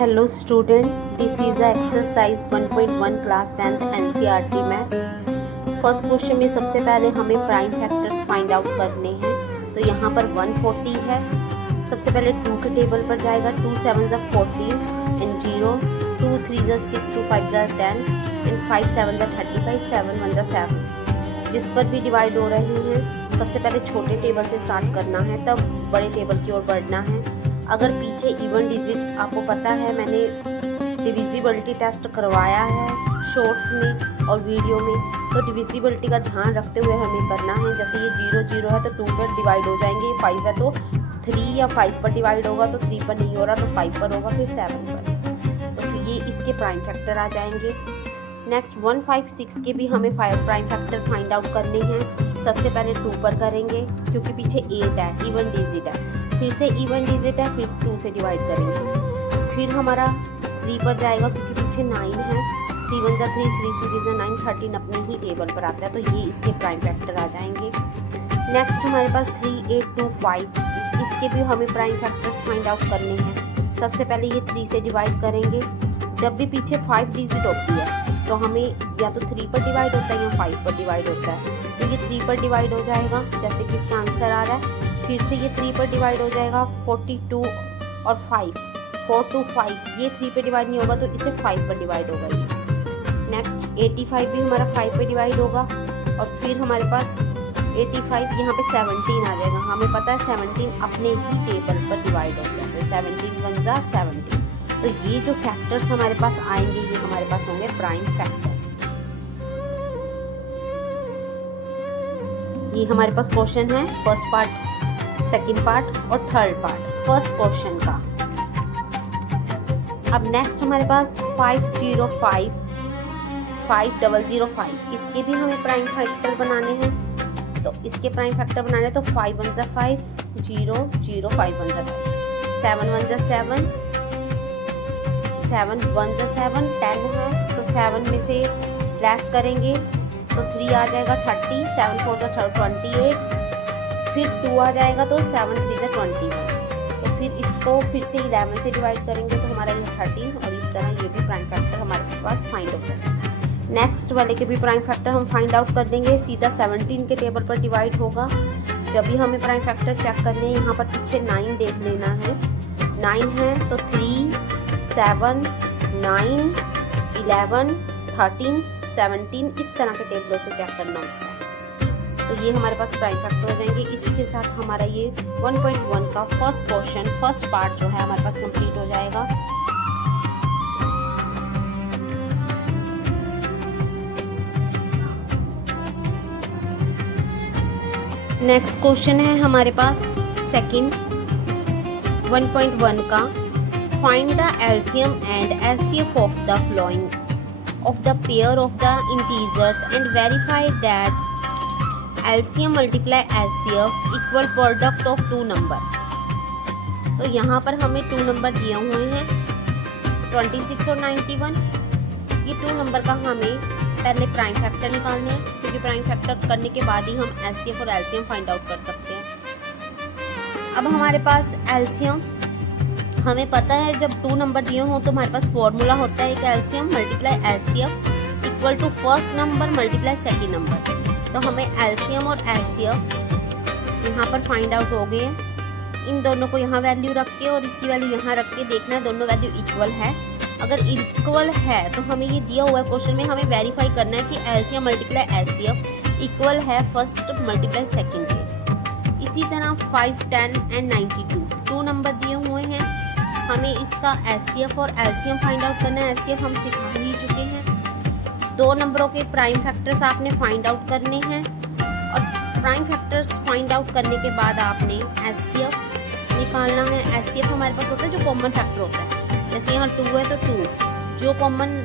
Hello student, this is the exercise 1.1 class 10th NCERT में first question में सबसे पहले हमें प्राइम फैक्टर्स फाइंड आउट करने हैं। तो यहाँ पर 140 है। सबसे पहले 2 के टेबल पर जाएगा। 2 7 ज़ा 14 एंड 0, 2 3 ज़ा 6, 2 5 ज़ा 10 एंड 5 7 ज़ा 35, 7 1 ज़ा 7। जिस पर भी डिवाइड हो रहे हैं सबसे पहले छोटे टेबल से स्टार्ट करना है, तब बड़े टेबल की ओर बढ़ना है। अगर पीछे इवन डिजिट आपको पता है, मैंने डिविजिबिलिटी टेस्ट करवाया है शॉर्ट्स में और वीडियो में, तो डिविजिबिलिटी का ध्यान रखते हुए हमें करना है। जैसे ये 0 0 है तो 2 पर डिवाइड हो जाएंगे, 5 है तो 3 या 5 पर डिवाइड होगा, तो 3 पर नहीं हो रहा तो 5 पर होगा, फिर 7 पर, तो फिर ये इसके प्राइम फैक्टर आ जाएंगे। नेक्स्ट 156 के भी हमें प्राइम फैक्टर फाइंड आउट करने हैं। सबसे पहले 2 पर करेंगे क्योंकि पीछे 8 है, इवन डिजिट है, फिर से इवन डिजिट है, फिर 2 से डिवाइड करेंगे। फिर हमारा 3 पर जाएगा क्योंकि पीछे 9 है, 3 1 ज़ा 3, 3 3 ज़ा 9, 13 अपने ही टेबल पर आता है, तो ये इसके प्राइम फैक्टर आ जाएंगे। नेक्स्ट हमारे पास 3 8 2 5, इसके भी हमें प्राइम फैक्टर्स फाइंड आउट करने हैं। सबसे पहले ये 3 से डिवाइड करेंगे। जब भी पीछे 5 डिजिट होती है तो हमें या तो 3 पर डिवाइड होता है या 5 पर डिवाइड होता है, तो ये 3 पर डिवाइड हो जाएगा, जैसे कि इसका आंसर आ रहा है। फिर से ये 3 पर डिवाइड हो जाएगा, 42 और 5, 4 2 5, ये 3 पे डिवाइड नहीं होगा तो इसे 5 पर डिवाइड होगा ये। नेक्स्ट 85 भी हमारा 5 पे डिवाइड होगा, और फिर हमारे पास 85 यहाँ पे 17 आ जाएगा। हमें पता है 17 अपने ही टेबल पर डिवाइड होता है, तो 17 1 ज़ा 17। तो ये जो फैक्टर्स हमारे पास आएंगे ये हमारे पास होंगे प्राइम फैक्टर्स। ये हमारे पास क्वेश्चन है, फर्स्ट पार्ट, सेकंड पार्ट और थर्ड पार्ट फर्स्ट क्वेश्चन का। अब नेक्स्ट हमारे पास 505, 5005, इसके भी हमें प्राइम फैक्टर बनाने हैं। तो इसके प्राइम फैक्टर बनाने तो 5 1 ज़ा 5, 0 0, 5 1 ज़ा 5, 7 1 ज़ा 7, 7 1 ज़ा 7, 10 है तो 7 में से लेस करेंगे तो 3 आ जाएगा 30, 7 4 ज़ा 28, फिर 2 आ जाएगा तो 7 3 ज़ा 21, तो फिर इसको फिर से 11 से डिवाइड करेंगे तो हमारा ये 13, और इस तरह ये भी प्राइम फैक्टर हमारे पास फाइंड आउट करना है। नेक्स्ट वाले के भी प्राइम फैक्टर हम फाइंड आउट कर देंगे, सीधा 17 के टेबल पर डिवाइड होगा। जब भी हमें प्राइम फैक्टर चेक करने हैं, यहाँ पर पीछे 9 देख लेना है, 9 है तो 3 7 9 11 13 17, इस तरह के टेबलों से चेक करना होता है। तो ये हमारे पास प्राइम फैक्टर हो जाएंगे। इसी के साथ हमारा ये 1.1 का फर्स्ट क्वेश्चन, फर्स्ट पार्ट जो है हमारे पास कंप्लीट हो जाएगा। नेक्स्ट क्वेश्चन है हमारे पास सेकंड 1.1 का, find the LCM and HCF of the following of the pair of the integers and verify that LCM multiply HCF equal product of 2 number। तो यहाँ पर हमें 2 नंबर दिए हुए हैं 26 और 91। ये 2 नंबर का हमें पहले प्राइम फैक्टर निकालने हैं, क्योंकि प्राइम फैक्टर करने के बाद ही हम HCF और LCM फाइंड आउट कर सकते हैं। अब हमारे पास LCM हमें पता है, जब 2 नंबर दिए हों तो हमारे पास फॉर्मूला होता है एक LCM multiply HCF equal to first number multiply second number. तो हमें एलसीएम और एचसीएफ यहाँ पर फाइंड आउट हो गए हैं। इन दोनों को यहाँ वैल्यू रख के और इसकी वैल्यू यहाँ रख के देखना है दोनों वैल्यू इक्वल है। अगर इक्वल है तो हमें ये दिया हुआ है क्वेश्चन में, हमें वेरीफाई करना है कि एलसीएम मल्टीप्लाई एचसीएफ इक्वल है फर्स्ट मल्टीप्लाई सेकेंड के। इसी तरह 5 10 एंड 92, 2 नंबर दिए हुए हैं, हमें इसका एचसीएफ और एलसीएम फाइंड आउट करना है। एचसीएफ हम सिखा ही चुके हैं। 2 नंबरों के प्राइम फैक्टर्स आपने फाइंड आउट करने हैं, और प्राइम फैक्टर्स फाइंड आउट करने के बाद आपने एचसीएफ निकालना है। एचसीएफ हमारे पास होता है जो कॉमन फैक्टर होता है, जैसे यहाँ 2 है तो 2, जो कॉमन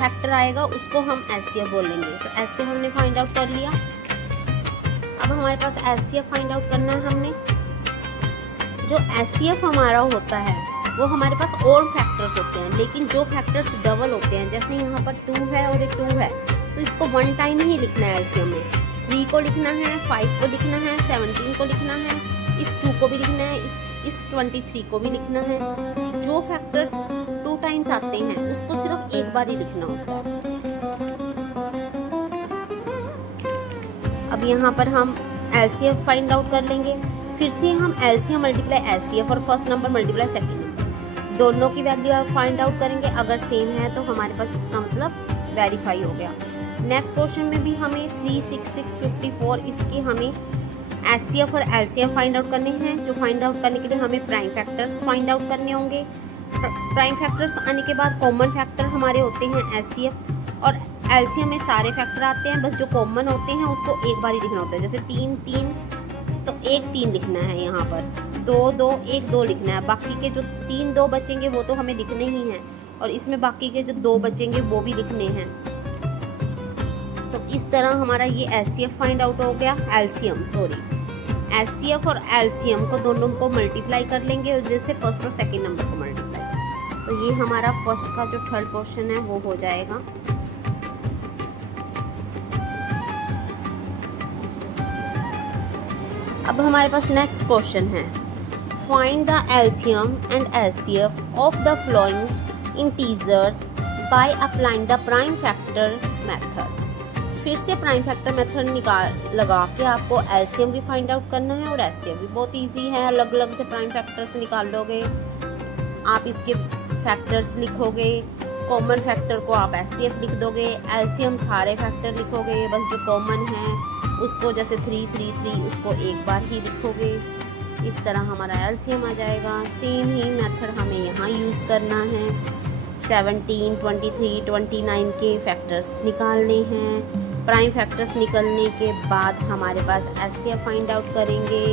फैक्टर आएगा उसको हम एचसीएफ बोलेंगे। तो एचसीएफ हमने फाइंड आउट कर लिया। अब हमारे पास एचसीएफ फाइंड आउट करना है हमने। जो एचसीएफ हमारा होता है वो हमारे पास ऑल फैक्टर्स होते हैं, लेकिन जो फैक्टर्स डबल होते हैं, जैसे यहाँ पर 2 है और 2 है, तो इसको 1 टाइम ही लिखना है एलसीएम में। 3 को लिखना है, 5 को लिखना है, 17 को लिखना है, इस 2 को भी लिखना है, इस 23 को भी लिखना है। जो फैक्टर 2 साइंस आते हैं उसको सिर्फ एक बार ही लिखना होता है। अब यहाँ पर हम LCF फाइंड आउट कर लेंगे। फिर से हम LCM मल्टीप्लाई LCF और first number multiply second number दोनों की वैल्यू फाइंड आउट करेंगे। अगर सेम है तो हमारे पास इसका मतलब वेरीफाई हो गया। नेक्स्ट क्वेश्चन में भी हमें 3, 6, 6, 54 इसके हमें HCF और LCM फाइंड आउट करने हैं। जो फाइंड आउट करने के लिए हमें प्राइम फैक्टर्स फाइंड आउट करने होंगे। प्राइम फैक्टर्स आने के बाद कॉमन फैक्टर हमारे होते हैं HCF और LCM में सारे फैक्टर आते हैं, बस जो कॉमन होते हैं उसको एक बार ही लिखना होता है। जैसे 3, 3 तो 1, 3 लिखना है, यहाँ पर 2, 2, 1, 2 लिखना है। बाकी के जो 3, 2 बचेंगे वो तो हमें लिखने ही हैं और इसमें बाकी के जो 2 बचेंगे वो भी लिखने हैं। तो इस तरह हमारा ये HCF फाइंड आउट हो गया। HCF और LCM को दोनों को मल्टीप्लाई कर लेंगे और जैसे फर्स्ट और सेकंड नंबर को मल्टीप्लाई करें तो ये हमारा फर्स्ट का जो थर्ड क्वेश्चन है वो हो जाएगा। अब हमारे पास नेक्स्ट क्वेश्चन है, find the LCM and HCF of the flowing integers by applying the prime factor method. फिर से प्राइम फैक्टर मेथड लगा के आपको LCM भी फाइंड आउट करना है और HCF भी। बहुत इजी है, अलग अलग से प्राइम फैक्टर्स निकाल लोगे, आप इसके फैक्टर्स लिखोगे, कॉमन फैक्टर को आप HCF लिख दोगे, LCM सारे फैक्टर लिखोगे, बस जो कॉमन है उसको जैसे 3, 3, 3 उसको एक बार ही लिखोगे। इस तरह हमारा LCM आ जाएगा। सेम ही मेथड हमें यहाँ यूज़ करना है। 17, 23, 29 के फैक्टर्स निकालने हैं। प्राइम फैक्टर्स निकलने के बाद हमारे पास HCF फाइंड आउट करेंगे।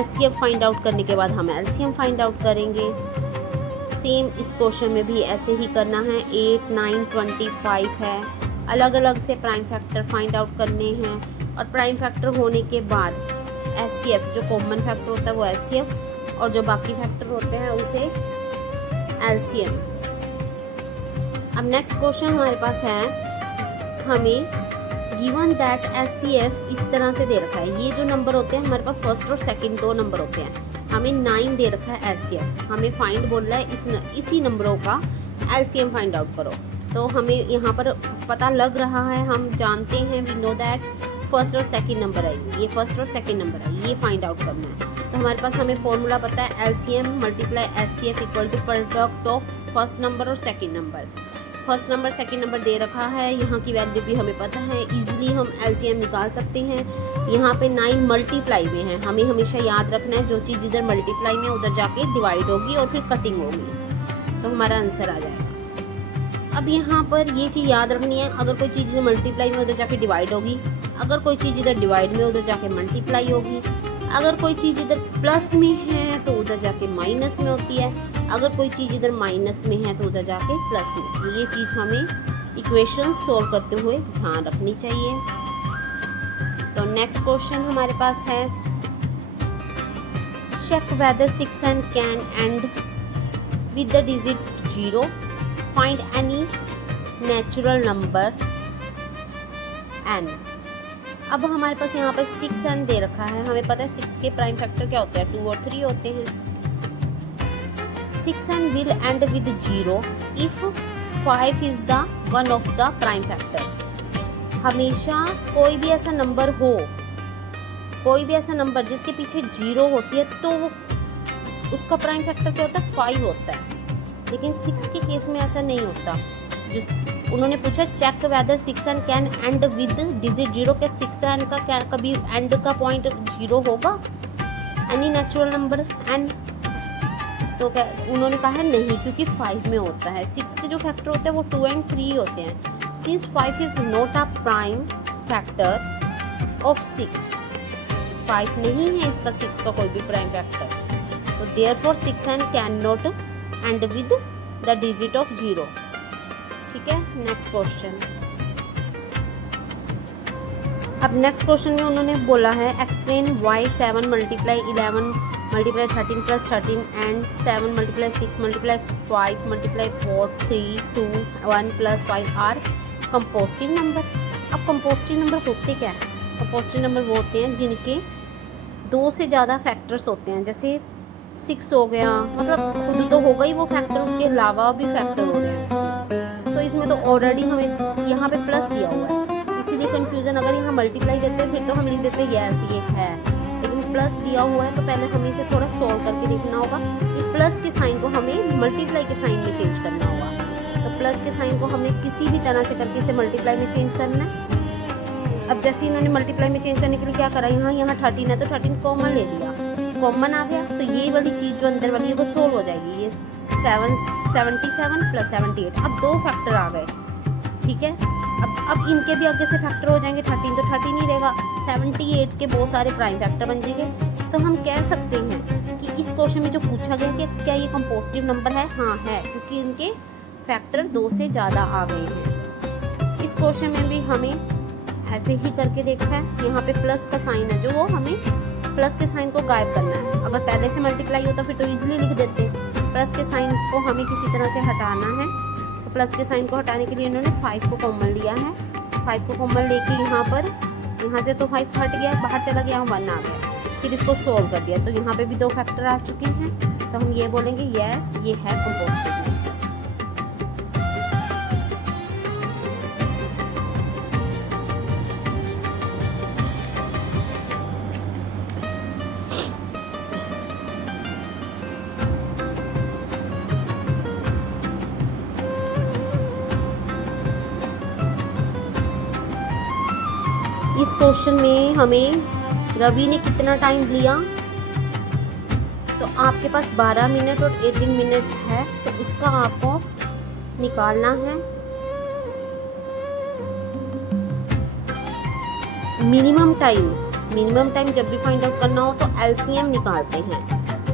HCF फाइंड आउट करने के बाद हम LCM फाइंड आउट करेंगे। सेम इस क्वेश्चन में भी ऐसे ही करना है। 8, 9, 25 है, अलग अलग से प्राइम फैक्टर फाइंड आउट करने हैं और प्राइम फैक्टर होने के बाद HCF जो कॉमन फैक्टर होता है वो HCF और जो बाकी फैक्टर होते हैं उसे LCM। अब नेक्स्ट क्वेश्चन हमारे पास है, हमें गिवन दैट HCF इस तरह से दे रखा है। ये जो नंबर होते हैं हमारे पास फर्स्ट और सेकंड 2 नंबर होते हैं। हमें 9 दे रखा है HCF, हमें फाइंड बोल रहा है इसी नंबरों का LCM फाइंड आउट करो। तो हमें यहाँ पर पता लग रहा है, हम जानते हैं, वी नो दैट फर्स्ट और सेकंड नंबर है, ये फर्स्ट और सेकंड नंबर है, ये फाइंड आउट करना है। तो हमारे पास हमें फॉर्मूला पता है, LCM multiply HCF equal to product of first number और second number. First number second number दे रखा है, यहाँ की वैल्यू भी हमें पता है, इजीली हम LCM निकाल सकते हैं। यहाँ पे 9 मल्टीप्लाई में है, हमें हमेशा याद रखना है जो चीज़ इधर मल्टीप्लाई में उधर जाके डिवाइड होगी और फिर कटिंग होगी, तो हमारा आंसर आ जाएगा। अब यहाँ पर ये चीज़ याद रखनी है, अगर कोई चीज़ इधर मल्टीप्लाई में उधर जाके डिवाइड होगी, अगर कोई चीज़ इधर डिवाइड में उधर जाके मल्टीप्लाई होगी, अगर कोई चीज़ इधर प्लस में है तो उधर जाके माइनस में होती है, अगर कोई चीज़ इधर माइनस में है तो उधर जाके प्लस में। ये चीज़ हमें इक्वेशन सोल्व करते हुए ध्यान रखनी चाहिए। तो नेक्स्ट क्वेश्चन हमारे पास है, check whether 6 and can end with the digit 0, find any natural number n। अब हमारे पास यहाँ पर 6n दे रखा है, हमें पता है 6 के प्राइम फैक्टर क्या होते हैं, 2 और 3 होते हैं। 6n will end with 0 if 5 is the one of the prime factors। हमेशा कोई भी ऐसा नंबर हो, कोई भी ऐसा नंबर जिसके पीछे 0 होती है तो उसका प्राइम फैक्टर क्या होता है, 5 होता है। लेकिन 6 के केस में ऐसा नहीं होता। जो उन्होंने पूछा check whether 6n can end with digit 0, क्या 6n का क्या कभी एंड का पॉइंट 0 होगा, एनी नेचुरल नंबर n? तो क्या उन्होंने कहा है नहीं, क्योंकि 5 में होता है। 6 के जो फैक्टर होते हैं वो 2 and 3 होते हैं। Since 5 is not a prime factor of 6, 5 नहीं है इसका 6 का कोई भी प्राइम फैक्टर, तो therefore 6n can not end with the digit of 0। ठीक है, नेक्स्ट क्वेश्चन। अब नेक्स्ट क्वेश्चन में उन्होंने बोला है explain why 7 multiply 11 multiply 13 plus 13 and 7 multiply 6 multiply 5 multiply 4 3 2 1 plus 5 are compositive number. अब कंपोजिटिव नंबर होते क्या है? कंपोजिटिव नंबर वो होते हैं जिनके 2 से ज़्यादा फैक्टर्स होते हैं। जैसे 6 हो गया, मतलब खुद तो होगा ही वो फैक्टर, उसके अलावा भी फैक्टर हो रहे हैं उसके। तो इसमें तो ऑलरेडी हमें यहाँ पे प्लस दिया हुआ है, इसीलिए कन्फ्यूज़न। अगर यहाँ मल्टीप्लाई देते हैं फिर तो हम लिख देते हैं यस ये है, लेकिन प्लस दिया हुआ है तो पहले हमें इसे थोड़ा सॉल्व करके देखना होगा। कि प्लस के साइन को हमें मल्टीप्लाई के साइन में चेंज करना होगा। तो प्लस के साइन को हमें किसी भी तरह से करके इसे मल्टीप्लाई में चेंज करना है। अब जैसे इन्होंने मल्टीप्लाई में चेंज करने के लिए क्या करा, यहाँ 13 है तो 13 कॉमन ले लिया, कॉमन आ गया, तो ये वाली चीज़ जो अंदर वाली है वो सोल्व हो जाएगी। ये 77 प्लस 78, अब 2 फैक्टर आ गए, ठीक है। अब इनके भी आगे से फैक्टर हो जाएंगे, 13 तो 13 ही रहेगा, 78 के बहुत सारे प्राइम फैक्टर बन जाएंगे। तो हम कह सकते हैं कि इस क्वेश्चन में जो पूछा गया कि क्या ये कंपोजिटिव नंबर है, हाँ है, क्योंकि इनके फैक्टर 2 से ज़्यादा आ गए हैं। इस क्वेश्चन में भी हमें ऐसे ही करके देखा है, यहाँ पे प्लस का साइन है जो वो हमें प्लस के साइन को गायब करना है। अगर पहले से मल्टीप्लाई होता फिर तो इजीली लिख देते, प्लस के साइन को हमें किसी तरह से हटाना है। तो प्लस के साइन को हटाने के लिए इन्होंने 5 को कॉमन लिया है, 5 को कॉमन लेके यहाँ से तो 5 हट गया, बाहर चला गया, 1 आ गया, फिर इसको सोल्व कर दिया, तो यहाँ पे भी 2 फैक्टर आ चुके हैं। तो हम ये बोलेंगे यस ये है कंपोजिटिव नंबर। इस क्वेश्चन में हमें रवि ने कितना टाइम लिया, तो आपके पास 12 मिनट और 18 मिनट है, तो उसका आपको निकालना है मिनिमम टाइम। मिनिमम टाइम जब भी फाइंड आउट करना हो तो एलसीएम निकालते हैं।